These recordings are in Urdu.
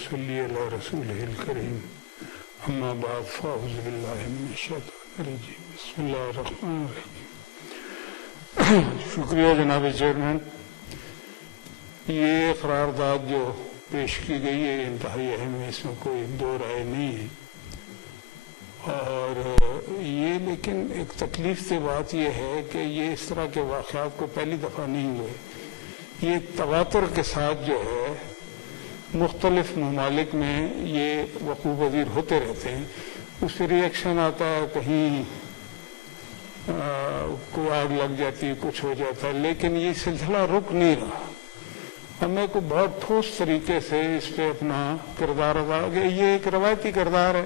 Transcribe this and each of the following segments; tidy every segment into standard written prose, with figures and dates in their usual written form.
وصلی علی رسولہ الکریم اما بعد فاعوذ باللہ من الشیطان الرجیم بسم اللہ الرحمن الرحیم. شکریہ جناب چیئرمین. یہ قرارداد جو پیش کی گئی ہے انتہائی اہم ہے، اس میں کوئی دو رائے نہیں ہے. اور یہ لیکن ایک تکلیف سے بات یہ ہے کہ یہ اس طرح کے واقعات کو پہلی دفعہ نہیں ہوئے. یہ تواتر کے ساتھ جو ہے مختلف ممالک میں یہ وقوع پذیر ہوتے رہتے ہیں. اس سے ریئیکشن آتا ہے، کہیں کوئی آگ لگ جاتی ہے، کچھ ہو جاتا ہے، لیکن یہ سلسلہ رک نہیں رہا. ہمیں کو بہت ٹھوس طریقے سے اس پہ اپنا کردار ادا کیا. یہ ایک روایتی کردار ہے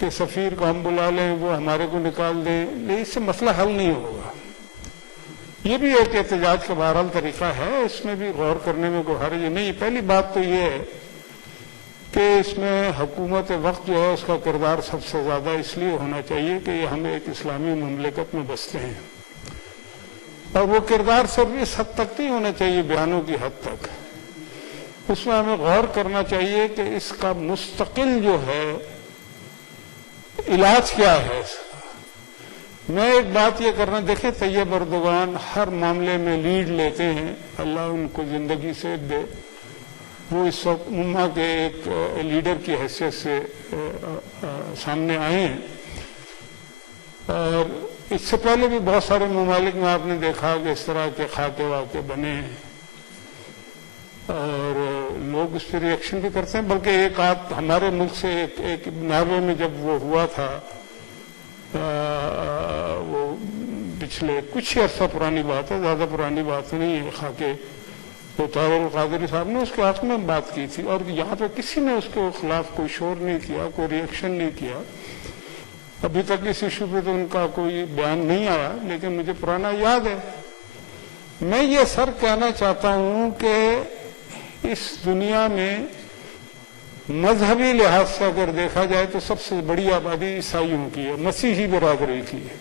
کہ سفیر کو ہم بلا لیں، وہ ہمارے کو نکال دیں، لیکن اس سے مسئلہ حل نہیں ہوگا. یہ بھی ایک احتجاج کا بہرحال طریقہ ہے، اس میں بھی غور کرنے میں کوئی حرج نہیں. پہلی بات تو یہ ہے کہ اس میں حکومت وقت جو ہے اس کا کردار سب سے زیادہ اس لیے ہونا چاہیے کہ یہ ہم ایک اسلامی مملکت میں بستے ہیں، اور وہ کردار صرف اس حد تک نہیں ہونا چاہیے بیانوں کی حد تک. اس میں ہمیں غور کرنا چاہیے کہ اس کا مستقل جو ہے علاج کیا ہے. میں ایک بات یہ کرنا، دیکھیں طیب اردوغان ہر معاملے میں لیڈ لیتے ہیں، اللہ ان کو زندگی سے دے. وہ اس وقت امہ کے ایک لیڈر کی حیثیت سے سامنے آئے ہیں، اور اس سے پہلے بھی بہت سارے ممالک میں آپ نے دیکھا کہ اس طرح کے خاکے واقع بنے ہیں اور لوگ اس پہ ریئیکشن بھی کرتے ہیں. بلکہ ایک آدھ ہمارے ملک سے ایک ناروے میں جب وہ ہوا تھا، وہ پچھلے کچھ عرصہ پرانی بات ہے، زیادہ پرانی بات نہیں ہے، خاکے تو طاہر القادری صاحب نے اس کے حق میں بات کی تھی، اور یہاں پہ کسی نے اس کے خلاف کوئی شور نہیں کیا، کوئی ریئیکشن نہیں کیا. ابھی تک اس ایشو پہ تو ان کا کوئی بیان نہیں آیا، لیکن مجھے پرانا یاد ہے. میں یہ سر کہنا چاہتا ہوں کہ اس دنیا میں مذہبی لحاظ سے اگر دیکھا جائے تو سب سے بڑی آبادی عیسائیوں کی ہے، مسیحی برادری کی ہے.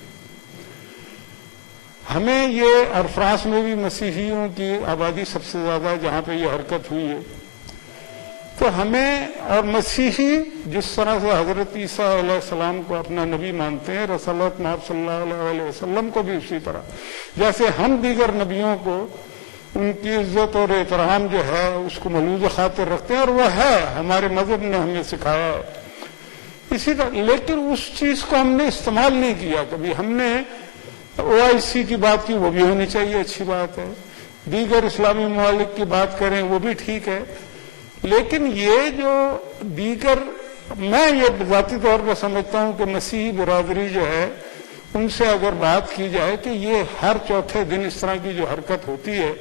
ہمیں یہ، اور فرانس میں بھی مسیحیوں کی آبادی سب سے زیادہ ہے جہاں پہ یہ حرکت ہوئی ہے. تو ہمیں، اور مسیحی جس طرح سے حضرت عیسیٰ علیہ السلام کو اپنا نبی مانتے ہیں، رسالت محمد صلی اللہ علیہ وسلم کو بھی اسی طرح، جیسے ہم دیگر نبیوں کو ان کی عزت اور احترام جو ہے اس کو ملوز خاطر رکھتے ہیں، اور وہ ہے ہمارے مذہب نے ہمیں سکھایا ہے اسی طرح. لیکن اس چیز کو ہم نے استعمال نہیں کیا کبھی. ہم نے OIC کی بات کی، وہ بھی ہونی چاہیے، اچھی بات ہے. دیگر اسلامی ممالک کی بات کریں، وہ بھی ٹھیک ہے. لیکن یہ جو دیگر، میں یہ ذاتی طور پر سمجھتا ہوں کہ مسیحی برادری جو ہے ان سے اگر بات کی جائے کہ یہ ہر چوتھے دن اس طرح کی جو حرکت ہوتی ہے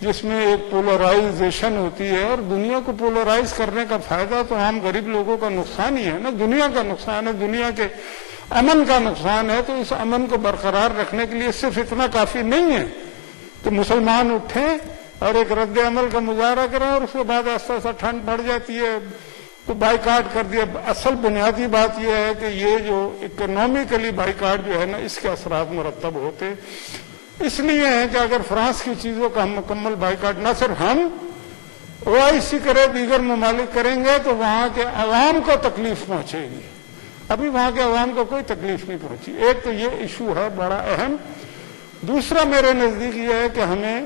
جس میں ایک پولرائزیشن ہوتی ہے، اور دنیا کو پولرائز کرنے کا فائدہ تو عام غریب لوگوں کا نقصان ہی ہے نا، دنیا کا نقصان ہے، دنیا کے امن کا نقصان ہے. تو اس امن کو برقرار رکھنے کے لیے صرف اتنا کافی نہیں ہے کہ مسلمان اٹھیں اور ایک رد عمل کا مظاہرہ کریں اور اس کے بعد ایسا ایسا ٹھنڈ پڑ جاتی ہے تو بائیکاٹ کر دیا. اصل بنیادی بات یہ ہے کہ یہ جو اکنامیکلی بائیکاٹ جو ہے نا، اس کے اثرات مرتب ہوتے اس لیے ہیں کہ اگر فرانس کی چیزوں کا ہم مکمل بائیکاٹ نہ صرف ہم، OIC کرے، دیگر ممالک کریں گے تو وہاں کے عوام کو تکلیف پہنچے گی. ابھی وہاں کے عوام کو کوئی تکلیف نہیں پہنچی. ایک تو یہ ایشو ہے بڑا اہم. دوسرا میرے نزدیک یہ ہے کہ ہمیں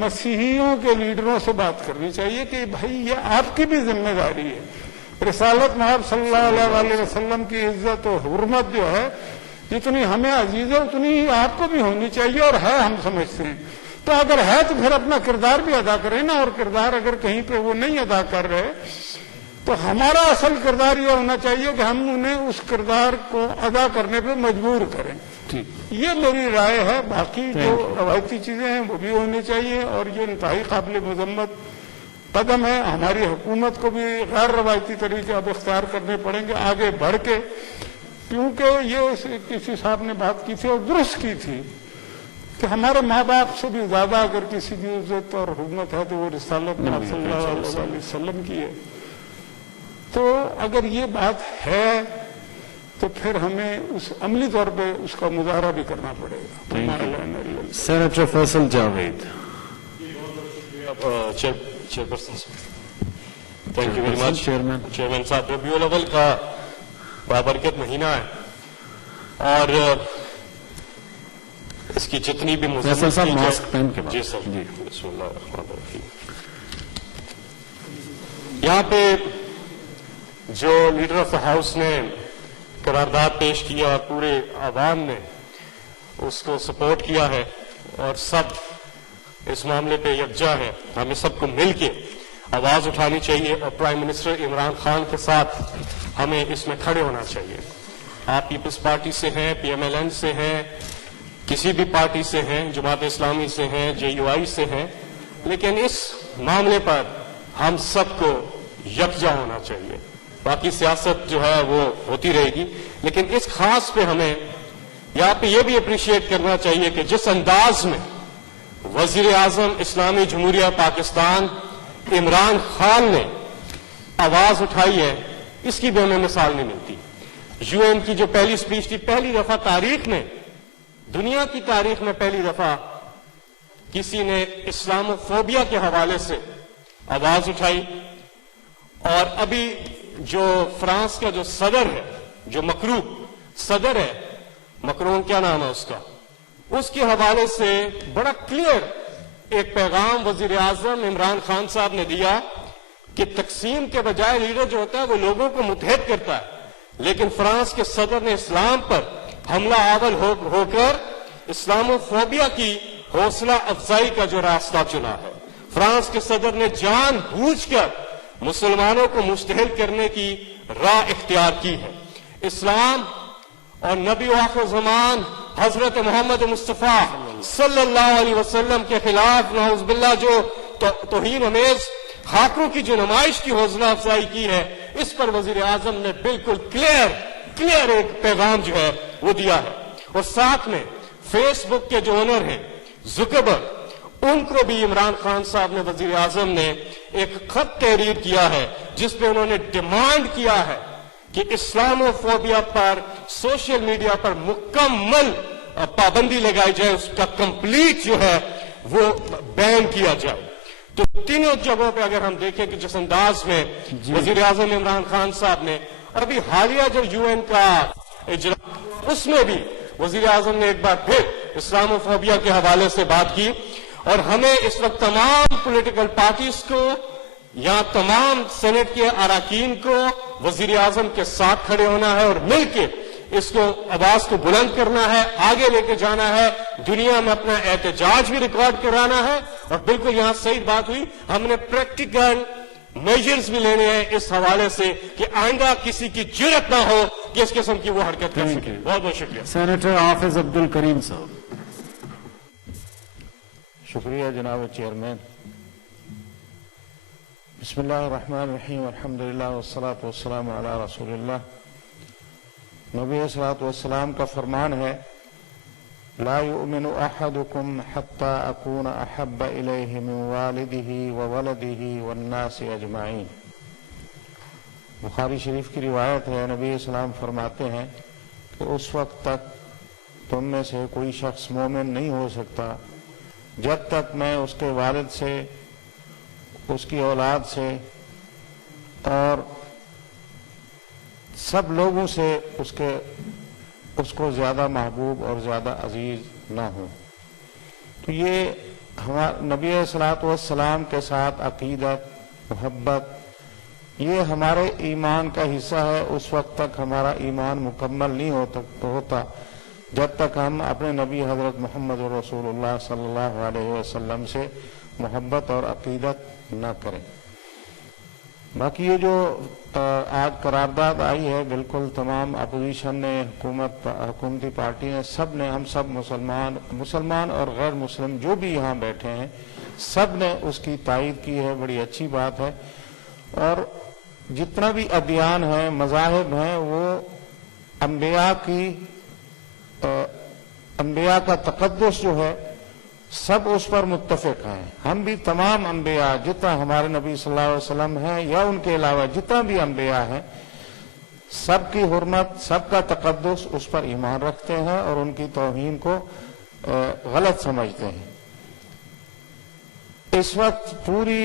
مسیحیوں کے لیڈروں سے بات کرنی چاہیے کہ بھائی یہ آپ کی بھی ذمہ داری ہے. رسالت محمد صلی اللہ علیہ وسلم کی عزت و حرمت جو ہے جتنی ہمیں عزیز ہے اتنی ہی آپ کو بھی ہونی چاہیے، اور ہے ہم سمجھتے ہیں. تو اگر ہے تو پھر اپنا کردار بھی ادا کریں نا، اور کردار اگر کہیں پہ وہ نہیں ادا کر رہے تو ہمارا اصل کردار یہ ہونا چاہیے کہ ہم انہیں اس کردار کو ادا کرنے پہ مجبور کریں. یہ میری رائے ہے. باقی جو روایتی چیزیں ہیں وہ بھی ہونی چاہیے، اور یہ انتہائی قابل مذمت قدم ہے. ہماری حکومت کو بھی غیر روایتی طریقے اب اختیار کرنے پڑیں گے آگے بڑھ کے، کیونکہ یہ کسی صاحب نے بات کی تھی اور درست کی تھی کہ ہمارے ماں باپ سے بھی زیادہ اگر کسی کی عزت اور حرمت ہے تو وہ رسالت محمد صلی اللہ علیہ وسلم کی ہے. تو اگر یہ بات ہے تو پھر ہمیں اس عملی طور پہ اس کا مظاہرہ بھی کرنا پڑے گا. Senator Faisal Javed. Thank you very much chairman صاحب. ربیع الاول کا بابرکت مہینہ ہے اور اس کی جتنی بھی جی سر جی بسم اللہ الرحمن الرحیم. یہاں پہ جو لیڈر آف دا ہاؤس نے قرارداد پیش کیا اور پورے عوام نے اس کو سپورٹ کیا ہے اور سب اس معاملے پہ یکجا ہے. ہمیں سب کو مل کے آواز اٹھانی چاہیے اور پرائم منسٹر عمران خان کے ساتھ ہمیں اس میں کھڑے ہونا چاہیے. آپ پیپلز پارٹی سے ہیں, پی ایم ایل این سے ہیں, کسی بھی پارٹی سے ہیں, جماعت اسلامی سے ہیں, جے یو آئی سے ہیں, لیکن اس معاملے پر ہم سب کو یکجا ہونا چاہیے. باقی سیاست جو ہے وہ ہوتی رہے گی, لیکن اس خاص پہ ہمیں یہاں پہ یہ بھی اپریشیٹ کرنا چاہیے کہ جس انداز میں وزیر اعظم اسلامی جمہوریہ پاکستان عمران خان نے آواز اٹھائی ہے, اس کی بھی ہمیں مثال نہیں ملتی. یو این کی جو پہلی سپیچ تھی, پہلی دفعہ تاریخ میں, دنیا کی تاریخ میں پہلی دفعہ کسی نے اسلام فوبیا کے حوالے سے آواز اٹھائی. اور ابھی جو فرانس کا جو صدر ہے, جو مکرو صدر ہے, مکرون کیا نام ہے اس کا, اس کے حوالے سے بڑا کلیئر ایک پیغام وزیر اعظم عمران خان صاحب نے دیا کہ تقسیم کے بجائے لیڈر جو ہوتا ہے وہ لوگوں کو متحد کرتا ہے, لیکن فرانس کے صدر نے اسلام پر حملہ آور ہو کر اسلام فوبیا کی حوصلہ افزائی کا جو راستہ چنا ہے. فرانس کے صدر نے جان بوجھ کر مسلمانوں کو مستحل کرنے کی راہ اختیار کی ہے. اسلام اور نبی آخر زمان حضرت محمد مصطفیٰ صلی اللہ علیہ وسلم کے خلاف نعوذ باللہ جو توہین امیز خاکوں کی جو نمائش کی حوصلہ افزائی کی ہے, اس پر وزیر اعظم نے بالکل کلیئر ایک پیغام جو ہے وہ دیا ہے. اور ساتھ میں فیس بک کے جو اونر ہیں زکربرگ, ان کو بھی عمران خان صاحب نے, وزیر اعظم نے ایک خط تحریر کیا ہے جس پہ انہوں نے ڈیمانڈ کیا ہے کہ اسلامو فوبیا پر سوشل میڈیا پر مکمل پابندی لگائی جائے, اس کا کمپلیٹ جو ہے وہ بین کیا جائے. تو تینوں جگہوں پہ اگر ہم دیکھیں کہ جس انداز میں وزیر اعظم عمران خان صاحب نے, اور ابھی حالیہ جو یو این کا اجلاس, اس میں بھی وزیر اعظم نے ایک بار پھر اسلامو فوبیا کے حوالے سے بات کی. اور ہمیں اس وقت تمام پولیٹیکل پارٹیز کو یا تمام سینٹ کے اراکین کو وزیر اعظم کے ساتھ کھڑے ہونا ہے اور مل کے اس کو آواز کو بلند کرنا ہے, آگے لے کے جانا ہے, دنیا میں اپنا احتجاج بھی ریکارڈ کرانا ہے. اور بالکل یہاں صحیح بات ہوئی, ہم نے پریکٹیکل میجرز بھی لینے ہیں اس حوالے سے کہ آئندہ کسی کی جرت نہ ہو کہ اس قسم کی وہ حرکت کر سکے. بہت بہت شکریہ. سینیٹر حافظ عبد الکریم صاحب. شکریہ جناب چیئرمین. بسم اللہ الرحمن الرحیم, الحمدللہ والصلاة والسلام علی رسول اللہ. نبی صلاۃ والسلام کا فرمان ہے, لا یؤمن احدکم حتی اکون احب الیہ من والدہ وولدہ والناس اجمعین. بخاری شریف کی روایت ہے, نبی اسلام فرماتے ہیں کہ اس وقت تک تم میں سے کوئی شخص مومن نہیں ہو سکتا جب تک میں اس کے والد سے, اس کی اولاد سے اور سب لوگوں سے اس کو زیادہ محبوب اور زیادہ عزیز نہ ہوں. تو یہ نبی صلاۃ والسلام کے ساتھ عقیدت, محبت, یہ ہمارے ایمان کا حصہ ہے. اس وقت تک ہمارا ایمان مکمل نہیں ہوتا جب تک ہم اپنے نبی حضرت محمد رسول اللہ صلی اللہ علیہ وسلم سے محبت اور عقیدت نہ کریں. باقی یہ جو آج قرارداد آئی ہے, بالکل تمام اپوزیشن نے, حکومتی پارٹی نے, سب نے, ہم سب مسلمان اور غیر مسلم جو بھی یہاں بیٹھے ہیں, سب نے اس کی تائید کی ہے. بڑی اچھی بات ہے. اور جتنا بھی ادیان ہیں, مذاہب ہیں, وہ انبیاء کا تقدس جو ہے سب اس پر متفق ہیں. ہم بھی تمام انبیاء جتنا ہمارے نبی صلی اللہ علیہ وسلم ہیں یا ان کے علاوہ جتنا بھی انبیاء ہیں, سب کی حرمت, سب کا تقدس, اس پر ایمان رکھتے ہیں اور ان کی توہین کو غلط سمجھتے ہیں. اس وقت پوری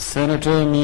Senator